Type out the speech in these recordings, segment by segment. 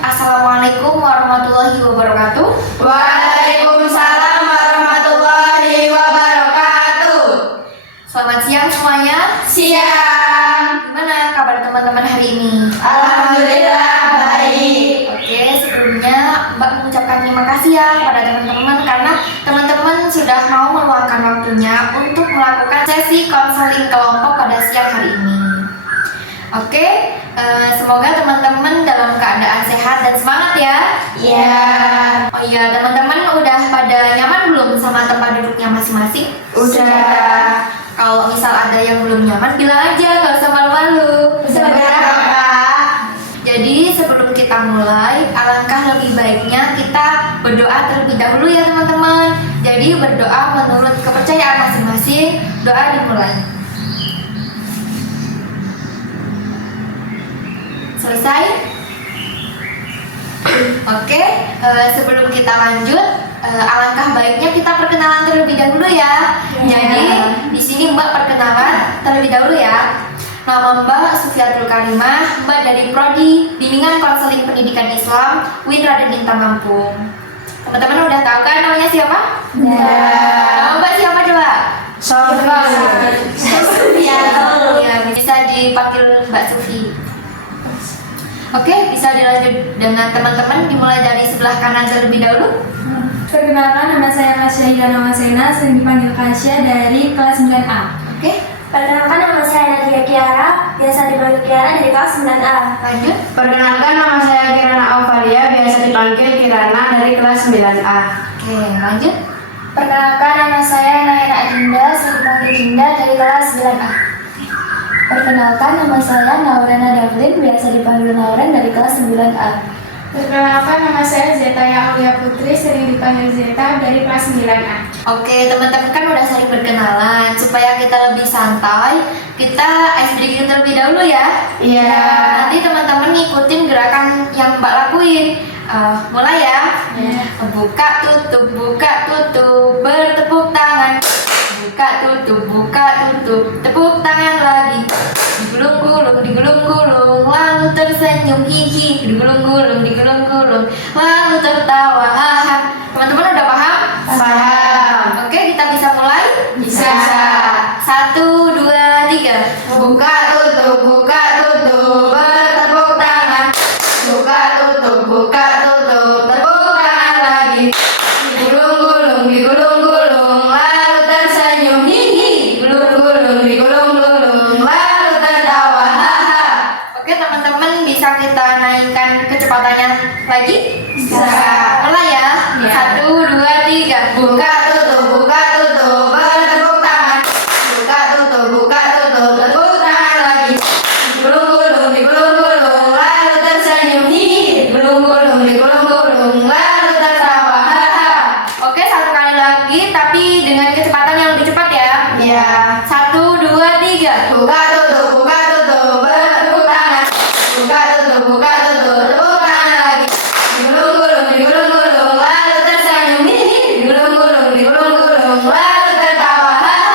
Assalamualaikum warahmatullahi wabarakatuh. Waalaikumsalam warahmatullahi wabarakatuh. Selamat siang semuanya. Siang. Gimana kabar teman-teman hari ini? Alhamdulillah baik. Oke, sebelumnya Mbak mengucapkan terima kasih ya kepada teman-teman karena teman-teman sudah mau meluangkan waktunya untuk melakukan sesi konseling kelompok pada siang hari ini. Oke, semoga teman-teman dalam keadaan sehat dan semangat ya. Iya. Oh iya, teman-teman udah pada nyaman belum sama tempat duduknya masing-masing? Udah. Kalau misal ada yang belum nyaman, bilang aja, nggak usah malu-malu. Sudah, Kak. Jadi sebelum kita mulai, alangkah lebih baiknya kita berdoa terlebih dahulu ya teman-teman. Jadi berdoa menurut kepercayaan masing-masing. Doa dimulai. Selesai? Oke, sebelum kita lanjut, alangkah baiknya kita perkenalan terlebih dahulu ya. Jadi di sini Mbak perkenalan terlebih dahulu ya. Nama Mbak Sufiatul Karimah, Mbak dari Prodi Bimbingan Konseling Pendidikan Islam UIN Raden Intan Lampung. Teman-teman udah tahu kan namanya siapa? Nama Mbak siapa coba? Sufiatul. Ya, bisa dipanggil Mbak Sufi. Oke, bisa dilanjut dengan teman-teman, dimulai dari sebelah kanan terlebih dahulu. Perkenalkan, nama saya Kasya Ilham Sena, sering dipanggil Kasya dari kelas 9A. Oke, Perkenalkan, nama saya Nadia Kiara, biasa dipanggil Kiara dari kelas 9A. lanjut. Perkenalkan, nama saya Kirana Aufalia, biasa dipanggil Kirana dari kelas 9A. Oke, lanjut. Perkenalkan, nama saya Naira Adinda, sering dipanggil Dinda dari kelas 9A. Perkenalkan, nama saya Naurena Davlin, biasa dipanggil Nauren dari kelas 9A. Perkenalkan, nama saya Zetaya Aulia Putri, sering dipanggil Zeta dari kelas 9A. Oke, teman-teman kan udah saling berkenalan. Supaya kita lebih santai, kita ice breaking terlebih dahulu ya. Iya. Nanti teman-teman ngikutin gerakan yang Mbak lakuin. Mulai ya. Buka tutup, bertepuk tangan. Buka tutup, tepuk tangan lagi. Digulung-gulung, lalu tersenyum hihi. Digulung-gulung, lalu tertawa haha. Teman-teman udah paham? Paham. Oke, kita bisa mulai? Bisa. 1, 2, 3. Buka tutup, bertepuk tangan. Buka tutup, tepuk tangan lagi. Digulung-gulung, lalu tersenyum hihi. Digulung-gulung, lalu tertawa haha. Oke, teman-teman bisa kita naikkan kecepatannya lagi? Bisa. Mulai ya. Ya. 1, 2, 3. Buka tutup, bertepuk tangan. Buka tutup, tepuk tangan lagi. Digulung-gulung, lalu tersenyum hihi. Digulung-gulung, lalu tertawa haha. Oke, satu kali lagi tapi dengan kecepatan yang lebih cepat ya. Iya. 1, 2, 3. Buka tutup, bertepuk tangan. Buka tutup, tepuk tangan lagi. Digulung-gulung, lalu tersenyum hihi. Digulung-gulung, lalu tertawa haha.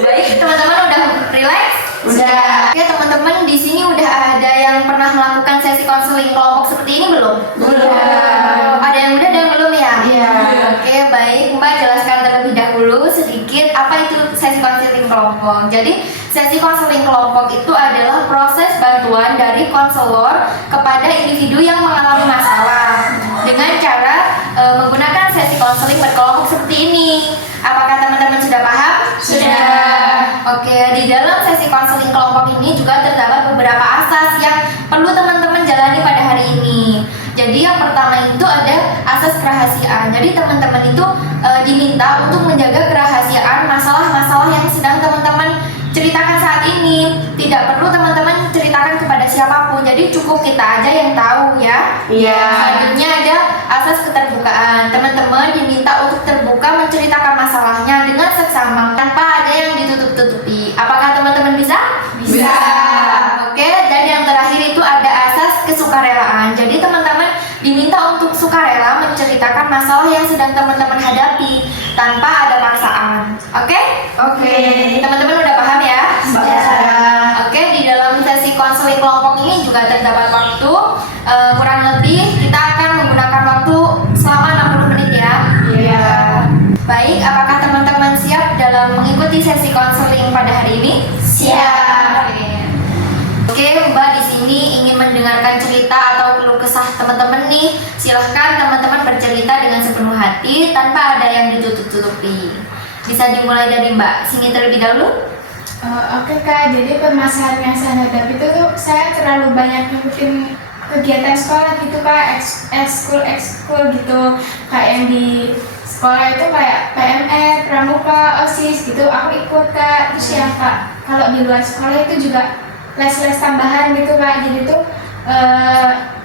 Baik, teman-teman udah relax? Udah. Oke, teman-teman di sini udah ada yang pernah melakukan sesi konseling kelompok seperti ini belum? Udah. Ada yang udah, ada yang belum ya? Iya. Oke, baik. Mbak jelaskan terlebih dahulu sedikit apa itu sesi konseling kelompok. Jadi, sesi konseling kelompok itu adalah proses bantuan dari konselor kepada individu yang mengalami masalah dengan cara menggunakan sesi konseling berkelompok seperti ini. Apakah teman-teman sudah paham? Sudah. Oke, di dalam sesi konseling kelompok ini juga terdapat beberapa asas yang perlu teman-teman jalani pada hari ini. Jadi yang pertama itu ada asas kerahasiaan. Jadi teman-teman itu diminta untuk menjaga kerahasiaan masalah-masalah yang sedang teman-teman ceritakan saat ini. Tidak perlu teman-teman ceritakan kepada siapapun. Jadi cukup kita aja yang tahu ya. Iya. Selanjutnya ada asas keterbukaan. Teman-teman diminta untuk terbuka menceritakan masalahnya dengan seksama tanpa ada yang ditutup-tutupi. Apakah teman-teman bisa? Bisa. Oke, dan yang terakhir itu ada asas kesukarelaan. Jadi teman-teman diminta untuk sukarela menceritakan masalah yang sedang teman-teman hadapi tanpa ada paksaan. Oke? Oke. Teman-teman udah paham ya? Sudah. Oke, di dalam sesi konseling kelompok ini juga terdapat waktu, kurang lebih kita akan menggunakan waktu selama 60 menit ya. Iya. Baik, apakah teman-teman siap dalam mengikuti sesi konseling pada hari ini? Siap. Oke, Mbak di sini ingin mendengarkan cerita atau keluh kesah teman-teman nih. Silahkan teman-teman bercerita dengan sepenuh hati tanpa ada yang ditutup-tutupi. Bisa dimulai dari Mbak Sini terlebih dahulu. Oke Kak, jadi permasalahan yang saya hadapi itu tuh saya terlalu banyak ngikutin kegiatan sekolah gitu Kak, ekskul gitu. Kayak yang di sekolah itu kayak PMR, Pramuka, OSIS gitu, aku ikut Kak. Terus yang Kak, kalau di luar sekolah itu juga les-les tambahan gitu Kak. Jadi tuh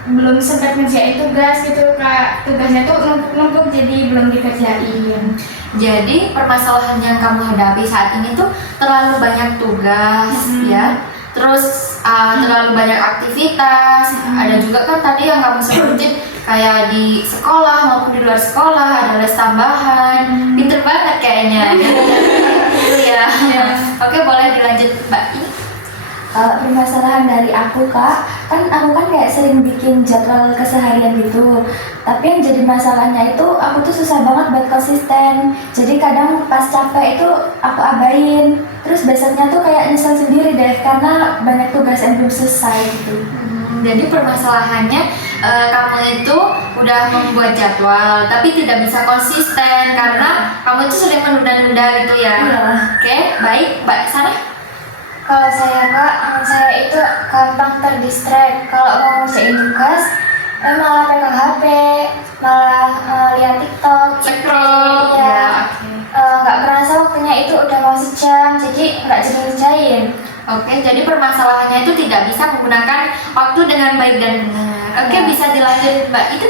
belum sempat ngerjain tugas gitu Kak. Tugasnya tuh numpuk-numpuk jadi belum dikerjain. Jadi permasalahan yang kamu hadapi saat ini tuh terlalu banyak tugas ya. Terus terlalu banyak aktivitas. Ada juga kan tadi yang kamu sebutin kayak di sekolah maupun di luar sekolah ada les tambahan. Pinter banget kayaknya. Gitu ya. Oke, boleh dilanjut Mbak. Kalau permasalahan dari aku Kak, kan aku kan kayak sering bikin jadwal keseharian gitu. Tapi yang jadi masalahnya itu aku tuh susah banget buat konsisten. Jadi kadang pas capek itu aku abain. Terus besoknya tuh kayak nyesel sendiri deh karena banyak tugas yang belum selesai gitu. Jadi permasalahannya kamu itu udah membuat jadwal tapi tidak bisa konsisten karena kamu itu sering menunda-nunda gitu ya. Iya. Oke, baik Mbak Sarah. Kalau saya Kak, saya itu gampang terdistract. Kalau mau ngerjain tugas, malah pegang HP, malah lihat TikTok, Scroll, ya. ya, oke. Nggak kerasa waktunya itu udah mau sejam, jadi nggak jadi ngerjain. Oke, jadi permasalahannya itu tidak bisa menggunakan waktu dengan baik dan benar. Oke, bisa dilanjut Mbak itu.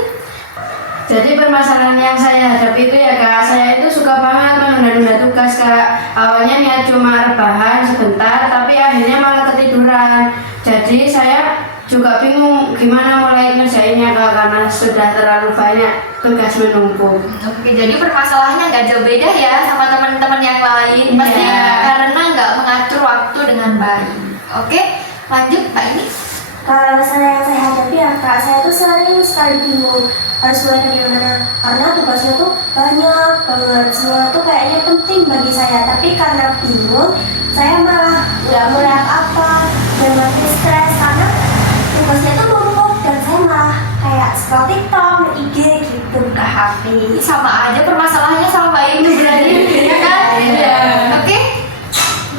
Jadi permasalahan yang saya hadapi itu ya Kak, saya itu suka banget menunda-nunda tugas Kak. Awalnya niat cuma rebahan sebentar, tapi akhirnya malah ketiduran. Jadi saya juga bingung gimana mulai ngerjainnya Kak, karena sudah terlalu banyak tugas menumpuk. Oke, jadi permasalahannya nggak jauh beda ya sama teman-teman yang lain. Pasti Iya. karena nggak mengatur waktu dengan baik. Oke, lanjut Mbak ini. Kalau misalnya yang saya hadapi ya Kak, saya tuh sering sekali bingung harus mulai dari mana karena tugasnya tuh banyak banget, semua tuh kayaknya penting bagi saya, tapi karena bingung saya malah nggak mulai apa-apa dan makin stres karena tugasnya tuh numpuk dan saya malah kayak scroll TikTok, IG gitu, buka HP. Sama aja permasalahannya sama Mbak Indu berarti, ya kan? Iya. Oke.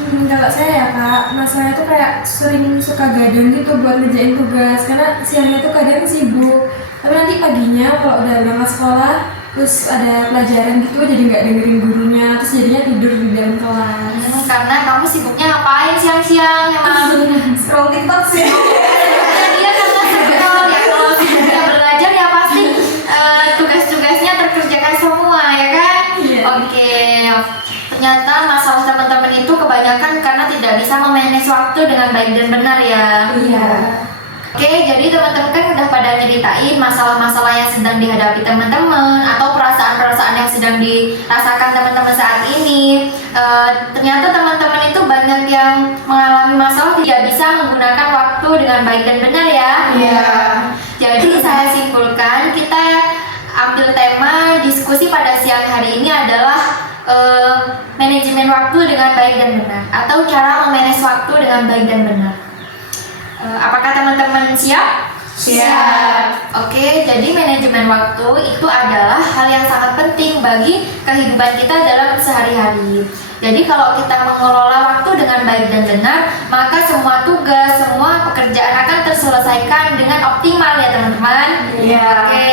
Kalau saya ya Kak, masalahnya tuh kayak sering suka gadang gitu buat ngerjain tugas karena siangnya tuh kadang sibuk. Tapi nanti paginya kalau udah berangkat sekolah, terus ada pelajaran gitu jadi nggak dengerin gurunya, terus jadinya tidur di dalam kelas. Karena kamu sibuknya ngapain siang-siang emang? Scroll TikTok sih. Dia karena scroll ya, kalau sibuknya belajar ya pasti tugas-tugasnya terkerjakan semua ya kan? Iya. Oke. Ternyata masalah teman-teman itu kebanyakan karena tidak bisa memanage waktu dengan baik dan benar ya. Iya. Oke, jadi teman-teman kan udah pada nyeritain masalah-masalah yang sedang dihadapi teman-teman atau perasaan-perasaan yang sedang dirasakan teman-teman saat ini. Ternyata teman-teman itu banyak yang mengalami masalah tidak bisa menggunakan waktu dengan baik dan benar ya. Iya. Jadi saya simpulkan kita ambil tema diskusi pada siang hari ini adalah manajemen waktu dengan baik dan benar atau cara memanage waktu dengan baik dan benar. Apakah teman-teman siap? Siap. Oke, jadi manajemen waktu itu adalah hal yang sangat penting bagi kehidupan kita dalam sehari-hari. Jadi kalau kita mengelola waktu dengan baik dan benar, maka semua tugas, semua pekerjaan akan terselesaikan dengan optimal ya teman-teman. Iya. Oke,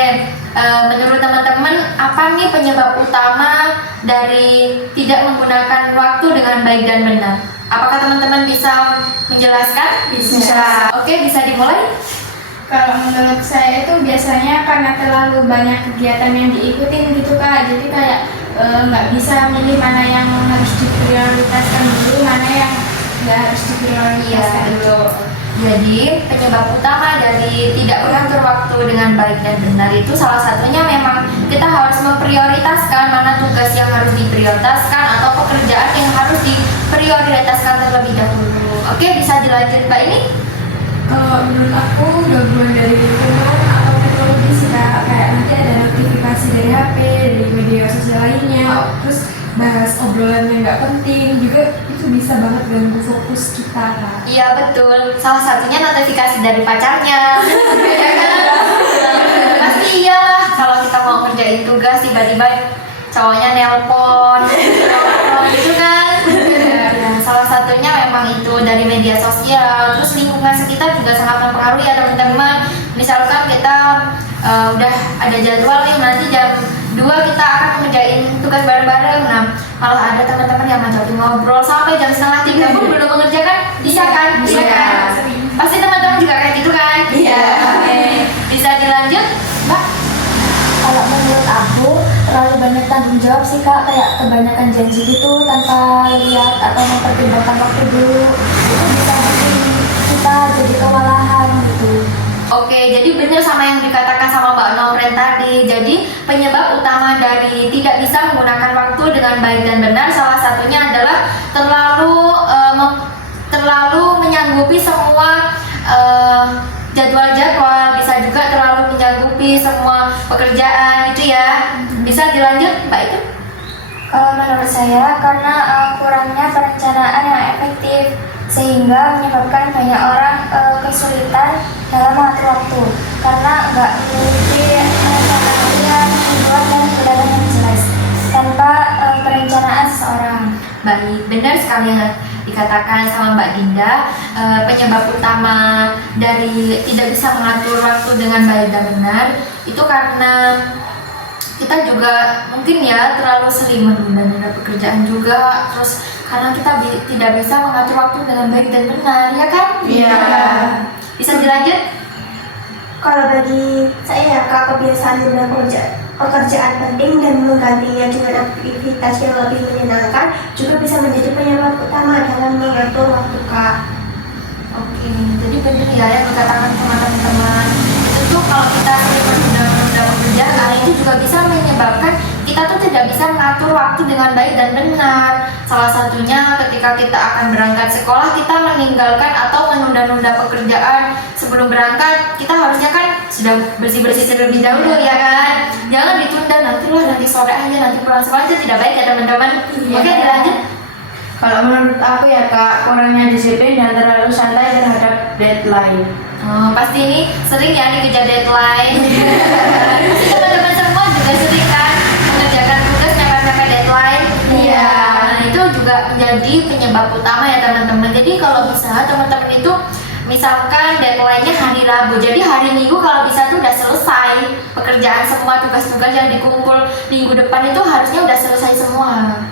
menurut teman-teman apa nih penyebab utama dari tidak menggunakan waktu dengan baik dan benar? Apakah teman-teman bisa menjelaskan? Bisa. Oke, bisa dimulai. Kalau menurut saya itu biasanya karena terlalu banyak kegiatan yang diikutin gitu Kak, jadi kayak nggak bisa milih mana yang harus diprioritaskan dulu, mana yang nggak harus diprioritaskan dulu. Jadi penyebab utama dari tidak mengatur waktu dengan baik dan benar itu salah satunya memang kita harus memprioritaskan mana tugas yang harus diprioritaskan atau pekerjaan yang harus diprioritaskan terlebih dahulu. Oke, bisa dilanjut Mbak ini? Kalau menurut aku gangguan dari lingkungan atau teknologi sih Kak, kayak nanti ada notifikasi dari HP, dari media sosial lainnya, terus bahas obrolan yang nggak penting juga itu bisa banget ganggu fokus kita Kak. Iya betul, salah satunya notifikasi dari pacarnya. Ya kan? Pasti iyalah kalau kita mau kerjain tugas tiba-tiba cowoknya nelpon gitu kan. Ya, salah satunya memang itu dari media sosial. Terus lingkungan sekitar juga sangat mempengaruhi ya teman-teman. Misalkan kita udah ada jadwal nih nanti jam 2 kita akan mengerjain tugas bareng-bareng. Nah, kalau ada teman-teman yang ngajakin ngobrol sampai jam 2:30 pun belum mengerjakan, bisa kan? Bisa kan? Pasti teman-teman juga kayak gitu kan? Iya. Oke. Bisa dilanjut, Mbak? Kalau menurut aku terlalu banyak tanggung jawab sih Kak, kayak kebanyakan janji gitu tanpa lihat atau mempertimbangkan waktu dulu, itu bisa bikin kita jadi kewalahan gitu. Oke, jadi benar sama yang dikatakan sama Mbak Nopren tadi. Jadi penyebab utama dari tidak bisa menggunakan waktu dengan baik dan benar salah satunya adalah terlalu menyanggupi semua jadwal-jadwal, bisa juga terlalu menyanggupi semua pekerjaan itu ya. Bisa dilanjut Mbak itu? Menurut saya karena kurangnya perencanaan yang efektif sehingga menyebabkan banyak orang kesulitan dalam mengatur waktu karena nggak memiliki perencanaan yang kuat dan kelihatan yang jelas tanpa perencanaan seseorang. Baik, benar sekali yang dikatakan sama Mbak Dinda. Penyebab utama dari tidak bisa mengatur waktu dengan baik dan benar itu karena kita juga mungkin ya terlalu sering menunda-nunda pekerjaan juga, terus karena kita tidak bisa mengatur waktu dengan baik dan benar, ya kan? Iya. Bisa dilanjut? Kalau bagi saya ya Kak, kebiasaan menunda pekerjaan penting dan menggantinya dengan aktivitas yang lebih menyenangkan juga bisa menjadi penyebab utama dalam mengatur waktu Kak. Oke, jadi benar ya yang dikatakan sama teman-teman. Itu tuh kalau kita sering menunda-nunda pekerjaan itu juga bisa menyebabkan kita tuh tidak bisa mengatur waktu dengan baik dan benar. Salah satunya ketika kita akan berangkat sekolah, kita meninggalkan atau menunda-nunda pekerjaan sebelum berangkat. Kita harusnya kan sudah bersih-bersih terlebih dahulu ya kan. Jangan ditunda nanti sore aja, nanti pulang sekolah, itu tidak baik ya teman-teman. Oke, dilanjut. Kalau menurut aku ya Kak, kurangnya disiplin dan terlalu santai terhadap deadline. Oh, pasti ini sering ya dikejar deadline. Teman-teman semua juga sering kan mengerjakan tugas mepet-mepet deadline. Iya. Nah, itu juga menjadi penyebab utama ya teman-teman. Jadi kalau bisa teman-teman itu misalkan deadline-nya hari Rabu, jadi hari Minggu kalau bisa tuh udah selesai pekerjaan semua tugas-tugas yang dikumpul minggu depan itu harusnya udah selesai semua.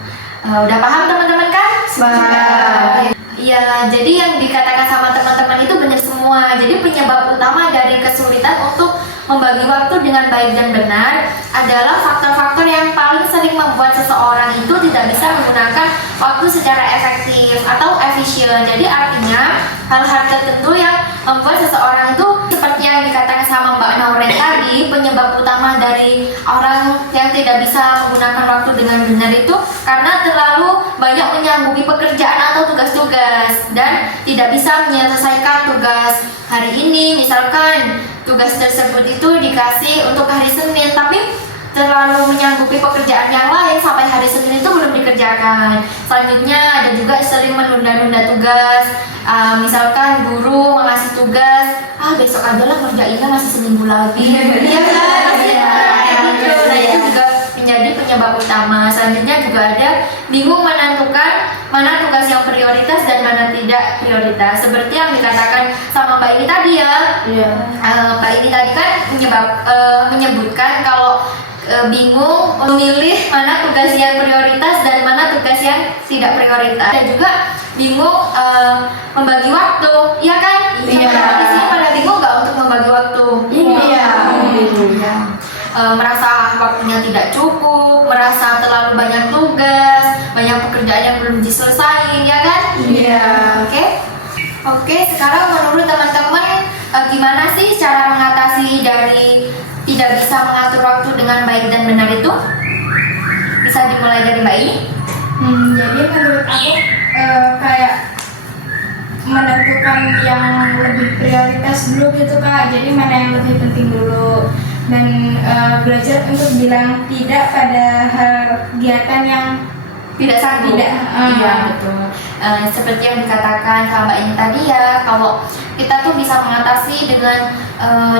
Udah paham teman-teman kan? Paham. Iya, jadi yang dikatakan sama teman-teman itu benar semua. Jadi penyebab utama dari kesulitan untuk membagi waktu dengan baik dan benar adalah faktor-faktor yang paling sering membuat seseorang itu tidak bisa menggunakan waktu secara efektif atau efisien. Jadi artinya hal-hal tertentu yang membuat seseorang itu seperti yang dikatakan sama Mbak Nauren tadi, penyebab utama dari orang yang tidak bisa menggunakan waktu dengan benar itu karena terlalu banyak menyanggupi pekerjaan atau tugas-tugas dan tidak bisa menyelesaikan tugas hari ini. Misalkan tugas tersebut itu dikasih untuk hari Senin tapi terlalu menyanggupi pekerjaan yang lain sampai hari Senin itu belum dikerjakan. Selanjutnya ada juga sering menunda-nunda tugas. Misalkan guru mengasih tugas, besok aja lah ngerjainnya, masih seminggu lagi. Iya kan? Nah itu juga menjadi penyebab utama. Selanjutnya juga ada bingung menentukan mana tugas yang prioritas dan mana tidak prioritas. Seperti yang dikatakan sama Mbak ini tadi ya. Iya. Mbak ini tadi kan menyebutkan kalau bingung memilih mana tugas yang prioritas dan mana tugas yang tidak prioritas, dan juga bingung membagi waktu, iya kan? Iya. Di sini pada bingung nggak untuk membagi waktu? Iya. Iya. Merasa waktunya tidak cukup, merasa terlalu banyak tugas, banyak pekerjaan yang belum diselesaikan, ya kan? Iya. Oke, sekarang menurut teman-teman gimana sih cara mengatasi dari tidak bisa mengatur waktu dengan baik dan benar itu? Bisa dimulai dari Mbak ini? Jadi menurut aku kayak menentukan yang lebih prioritas dulu gitu Kak. Jadi mana yang lebih penting dulu, dan belajar untuk bilang tidak pada hal kegiatan yang tidak sanggup. Iya betul. Seperti yang dikatakan sama Mbak ini tadi ya, kalau kita tuh bisa mengatasi dengan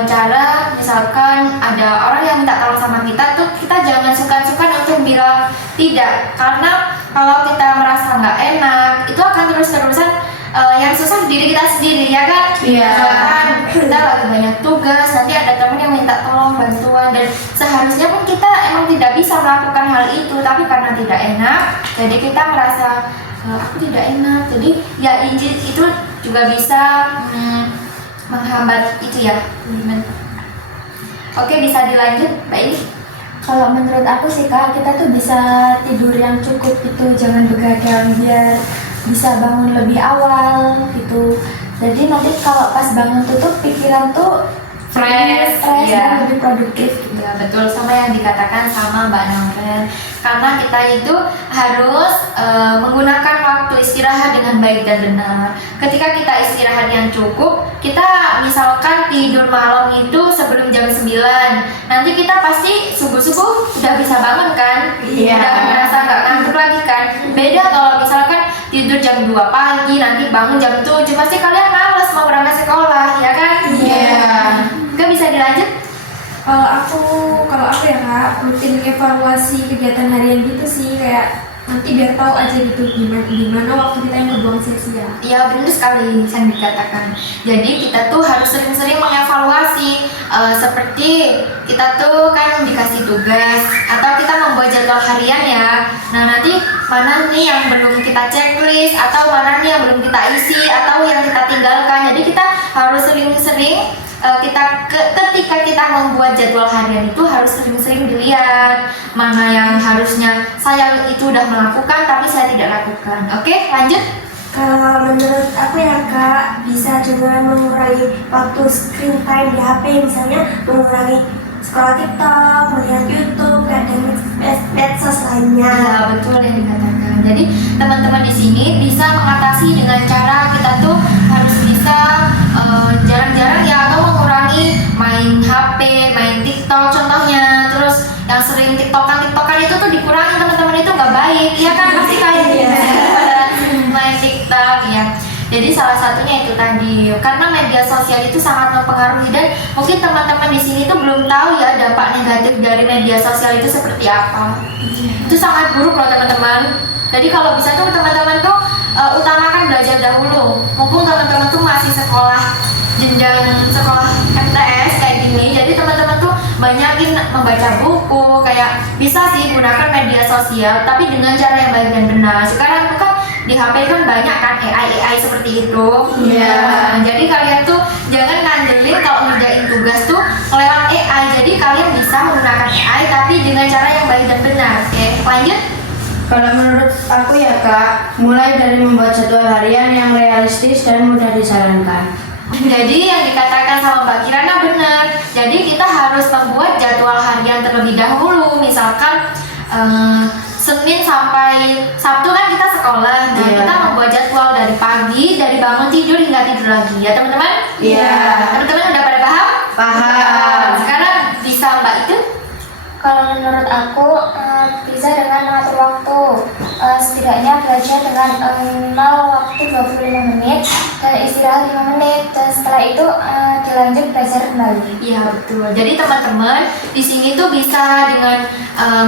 cara misalkan ada orang yang minta tolong sama kita tuh, kita jangan sungkan-sungkan untuk bilang tidak, karena kalau kita merasa nggak enak itu akan terus-terusan yang susah diri kita sendiri ya kan. Iya. Misalkan kita lagi banyak tugas, nanti ada teman yang minta tolong bantuan, dan seharusnya pun kita emang tidak bisa melakukan hal itu, tapi karena tidak enak jadi kita merasa aku tidak enak, jadi ya izin itu juga bisa menghambat itu ya. Oke, bisa dilanjut Mbak Ini. Kalau menurut aku sih Kak, kita tuh bisa tidur yang cukup gitu, jangan begadang biar bisa bangun lebih awal gitu. Jadi nanti kalau pas bangun tuh pikiran tuh Fresh, dan iya. lebih produktif. Ya betul, sama yang dikatakan sama Mbak Noren, karena kita itu harus menggunakan waktu istirahat dengan baik dan benar. Ketika kita istirahat yang cukup, kita misalkan tidur malam itu sebelum jam 9, nanti kita pasti subuh-subuh udah bisa bangun kan. Iya. Udah merasa nggak ngantuk lagi kan. Beda kalau misalkan tidur jam 2 pagi, nanti bangun jam 7, pasti kalian males mau berangkat sekolah ya kan. Iya. Gak bisa dilanjut. Kalau aku ya Kak, rutin evaluasi kegiatan harian gitu sih, kayak nanti biar tahu aja gitu gimana waktu kita yang kebuang sia-sia. Iya benar sekali yang dikatakan. Jadi kita tuh harus sering-sering mengevaluasi, seperti kita tuh kan dikasih tugas atau kita membuat jadwal harian ya. Nah nanti mana nih yang belum kita checklist, atau mana nih yang belum kita isi, atau yang kita tinggalkan. Jadi kita harus sering-sering ketika kita membuat jadwal harian itu harus sering-sering dilihat mana yang harusnya saya itu udah melakukan tapi saya tidak lakukan. Oke, lanjut. Kalau menurut aku ya Kak, bisa dengan mengurangi waktu screen time di HP, misalnya mengurangi scroll TikTok, melihat YouTube, dan medsos lainnya. Ya betul yang dikatakan. Jadi teman-teman di sini bisa mengatasi dengan cara kita tuh harus bisa jarang-jarang ya, atau mengurangi main HP, main TikTok contohnya. Terus yang sering tiktokan itu tuh dikurangi teman-teman, itu nggak baik ya kan, pasti kayak main TikTok ya. Jadi salah satunya itu tadi, karena media sosial itu sangat mempengaruhi, dan mungkin teman-teman di sini tuh belum tahu ya dampak negatif dari media sosial itu seperti apa. Itu sangat buruk loh teman-teman. Jadi kalau bisa tuh teman-teman tuh utamakan belajar dahulu. Mumpung teman-teman tuh masih sekolah jenjang sekolah MTS kayak gini, jadi teman-teman tuh banyakin membaca buku, kayak bisa sih gunakan media sosial tapi dengan cara yang baik dan benar. Sekarang tuh kan di HP kan banyak kan AI seperti itu. Iya. Jadi kalian tuh jangan ngandelin kalau ngerjain tugas tuh lewat AI. Jadi kalian bisa menggunakan AI tapi dengan cara yang baik dan benar. Oke, lanjut. Kalau menurut aku ya Kak, mulai dari membuat jadwal harian yang realistis dan mudah dijalankan. Jadi yang dikatakan sama Mbak Kirana benar. Jadi kita harus membuat jadwal harian terlebih dahulu. Misalkan Senin sampai Sabtu kan kita sekolah. Nah, Iya. kita membuat jadwal dari pagi, dari bangun tidur hingga tidur lagi ya teman-teman. Iya. Teman-teman udah pada paham? Paham. Sekarang bisa Mbak itu? Kalau menurut aku bisa dengan mengatur waktu, setidaknya belajar dengan 0 waktu 25 menit dan istirahat 5 menit, dan setelah itu dilanjut belajar kembali. Iya betul. Jadi teman-teman di sini tuh bisa dengan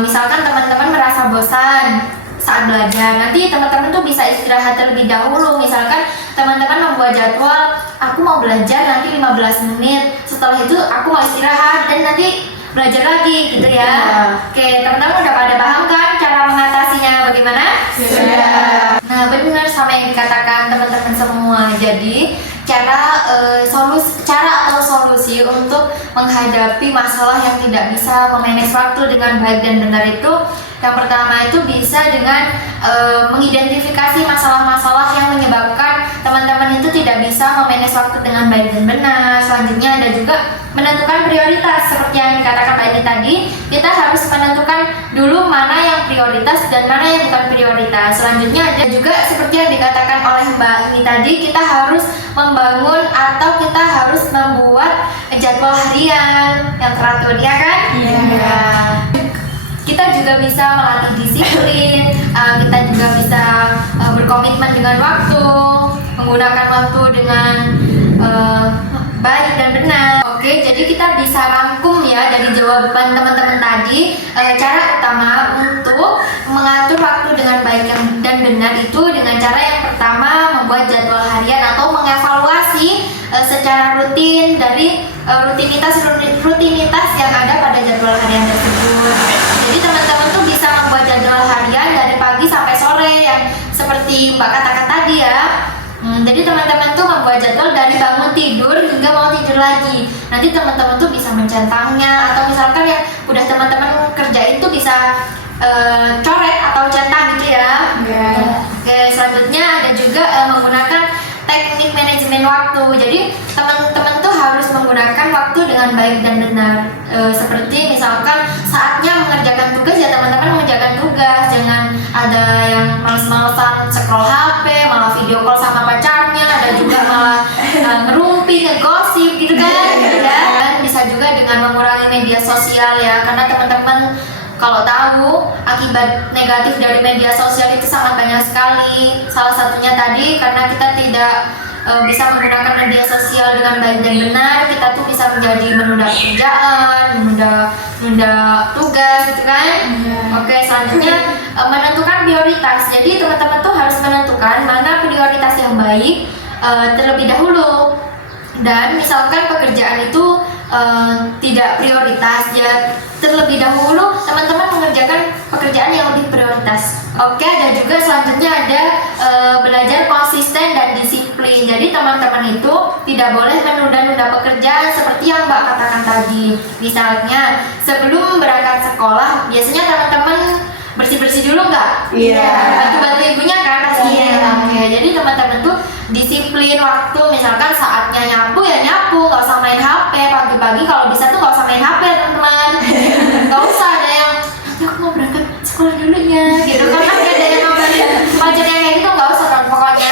misalkan teman-teman merasa bosan saat belajar, nanti teman-teman tuh bisa istirahat terlebih dahulu. Misalkan teman-teman membuat jadwal, aku mau belajar nanti 15 menit, setelah itu aku mau istirahat dan nanti belajar lagi gitu ya. Oke, teman-teman udah pada paham kan cara mengatasinya bagaimana? Sudah. Nah benar sama yang dikatakan teman-teman semua. Jadi cara atau solusi untuk menghadapi masalah yang tidak bisa memanage waktu dengan baik dan benar itu. Yang pertama itu bisa dengan mengidentifikasi masalah-masalah yang menyebabkan teman-teman itu tidak bisa memanage waktu dengan baik dan benar. Selanjutnya ada juga menentukan prioritas. Seperti yang dikatakan Mbak ini tadi, kita harus menentukan dulu mana yang prioritas dan mana yang bukan prioritas. Selanjutnya ada juga seperti yang dikatakan oleh Mbak ini tadi, kita harus membangun atau kita harus membuat jadwal harian yang teratur, ya kan? Iya. Ya. Kita juga bisa melatih disiplin, kita juga bisa berkomitmen dengan waktu, menggunakan waktu dengan baik dan benar. Oke, jadi kita bisa rangkum ya dari jawaban teman-teman tadi, cara utama untuk mengatur waktu dengan baik dan benar itu dengan cara yang pertama membuat jadwal harian atau mengevaluasi secara rutin dari rutinitas yang ada pada jadwal harian tersebut. Jadi teman-teman tuh bisa membuat jadwal harian dari pagi sampai sore yang seperti Mbak katakan tadi ya. Jadi teman-teman tuh membuat jadwal dari bangun tidur hingga mau tidur lagi. Nanti teman-teman tuh bisa mencentangnya, atau misalkan ya udah teman-teman kerjain tuh bisa coret atau centang gitu ya. Oke, selanjutnya ada juga menggunakan teknik manajemen waktu. Jadi teman-teman tuh harus menggunakan waktu dengan baik dan benar. Seperti misalkan saatnya mengerjakan tugas ya teman-teman mengerjakan tugas. Jangan ada yang males-malesan scroll HP, malah video call sama pacarnya. Ada juga malah ngerumpi, ngegosip gitu kan. Ya. Dan bisa juga dengan mengurangi media sosial ya, karena teman-teman kalau tahu akibat negatif dari media sosial itu sangat banyak sekali. Salah satunya tadi karena kita tidak bisa menggunakan media sosial dengan baik dan benar, kita tuh bisa menjadi menunda pekerjaan, menunda tugas gitu kan. Oke, selanjutnya menentukan prioritas. Jadi teman-teman tuh harus menentukan mana prioritas yang baik terlebih dahulu. Dan misalkan pekerjaan itu tidak prioritas ya, terlebih dahulu teman-teman mengerjakan pekerjaan yang lebih prioritas. Oke, ada juga selanjutnya ada belajar konsisten dan disiplin. Jadi teman-teman itu tidak boleh menunda-nunda pekerjaan seperti yang Mbak katakan tadi. Misalnya sebelum berangkat sekolah biasanya teman-teman bersih-bersih dulu nggak? Iya. Bantu-bantu ibunya kan pastinya. Oke, jadi teman-teman tuh disiplin waktu. Misalkan saatnya nyapu ya nyapu, nggak usah main HP pagi-pagi. Kalau bisa tuh nggak usah main HP teman-teman. Nggak usah ada yang nanti aku mau berangkat sekolah dulu ya, gitu kan? Ada yang ngomelin pacarnya kayak gitu, nggak usah kan. Pokoknya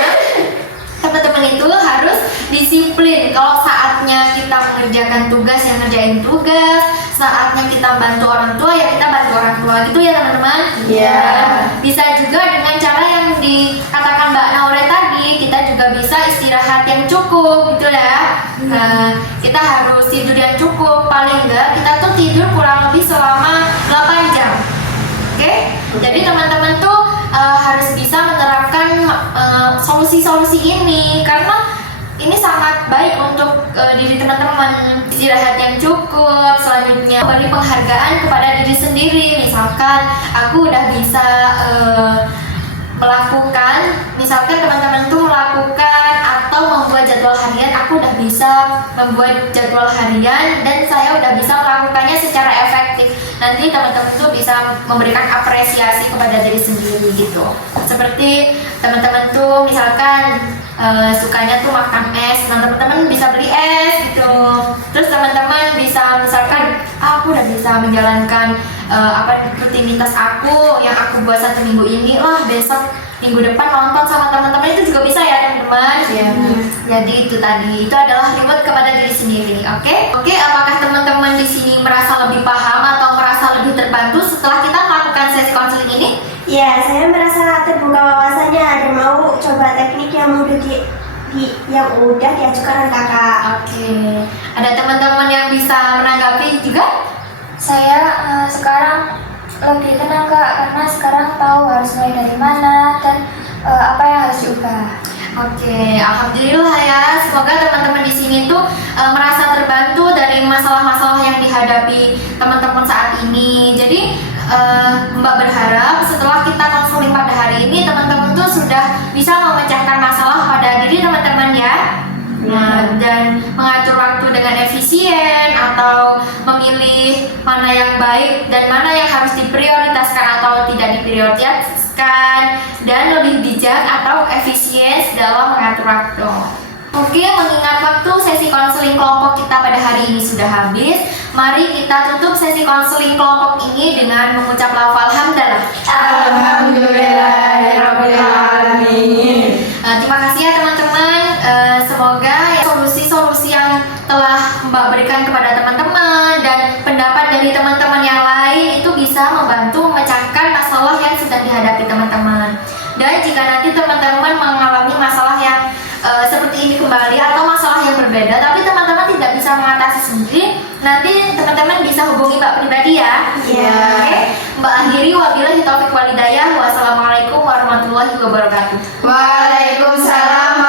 teman-teman itu harus disiplin. Kalau saatnya kita mengerjakan tugas ya ngerjain tugas, saatnya kita bantu orang tua ya kita bantu orang tua gitu ya teman-teman. Iya. Bisa juga dengan cara yang dikatakan Mbak Naure tadi, kita juga bisa istirahat yang cukup gitu ya. Kita harus tidur yang cukup, paling enggak kita tuh tidur kurang lebih selama 8 jam. Oke? Jadi teman-teman tuh harus bisa menerapkan solusi-solusi ini karena ini sangat baik untuk diri teman-teman. Istirahat yang cukup, selanjutnya beri penghargaan kepada diri sendiri. Misalkan aku udah bisa melakukan, misalkan teman-teman tuh melakukan atau membuat jadwal harian, aku udah bisa membuat jadwal harian dan saya udah bisa melakukannya secara efektif. Nanti teman-teman tuh bisa memberikan apresiasi kepada diri sendiri gitu. Seperti teman-teman tuh misalkan sukanya tuh makan es, nah teman-teman bisa beli es gitu. Terus teman-teman bisa misalkan aku udah bisa menjalankan rutinitas aku yang aku buat 1 minggu ini, lah besok minggu depan nonton sama teman-teman, itu juga bisa ya teman-teman. Jadi itu tadi, itu adalah reward kepada diri sendiri. Oke, apakah teman-teman di sini merasa lebih paham atau merasa lebih terbantu setelah kita melakukan sesi konseling ini? Ya, saya merasa terbuka wawasannya dan mau coba teknik yang udah diajukan oleh kakak. Oke, ada teman-teman yang bisa menanggapi juga? Saya sekarang lebih tenang Kak, karena sekarang tahu harus mulai dari mana dan apa yang harus diubah. Oke, alhamdulillah ya. Semoga teman-teman di sini tuh merasa terbantu dari masalah-masalah yang dihadapi teman-teman saat ini. Jadi Mbak berharap setelah kita konseling pada hari ini teman-teman tuh sudah bisa memecahkan masalah pada diri teman-teman ya. Nah, dan mengatur waktu dengan efisien atau memilih mana yang baik dan mana yang harus diprioritaskan atau tidak diprioritaskan, dan lebih bijak atau efisien dalam mengatur waktu. Oke, mengingat waktu sesi konseling kelompok kita pada hari ini sudah habis, mari kita tutup sesi konseling kelompok ini dengan mengucap lafal hamdalah. Alhamdulillahirobbilalamin. Terima kasih ya teman-teman. Semoga ya, solusi-solusi yang telah Mbak berikan kepada teman-teman dan pendapat dari teman-teman yang lain itu bisa membantu memecahkan masalah yang sedang dihadapi teman-teman. Dan jika nanti teman-teman mengalami masalah yang seperti ini kembali atau masalah yang berbeda, tapi teman-teman tidak bisa mengatasi sendiri, nanti teman-teman bisa hubungi Mbak pribadi ya. Iya. Oke, Mbak akhiri, wabillahi taufiq walhidayah. Wassalamualaikum warahmatullahi wabarakatuh. Waalaikumsalam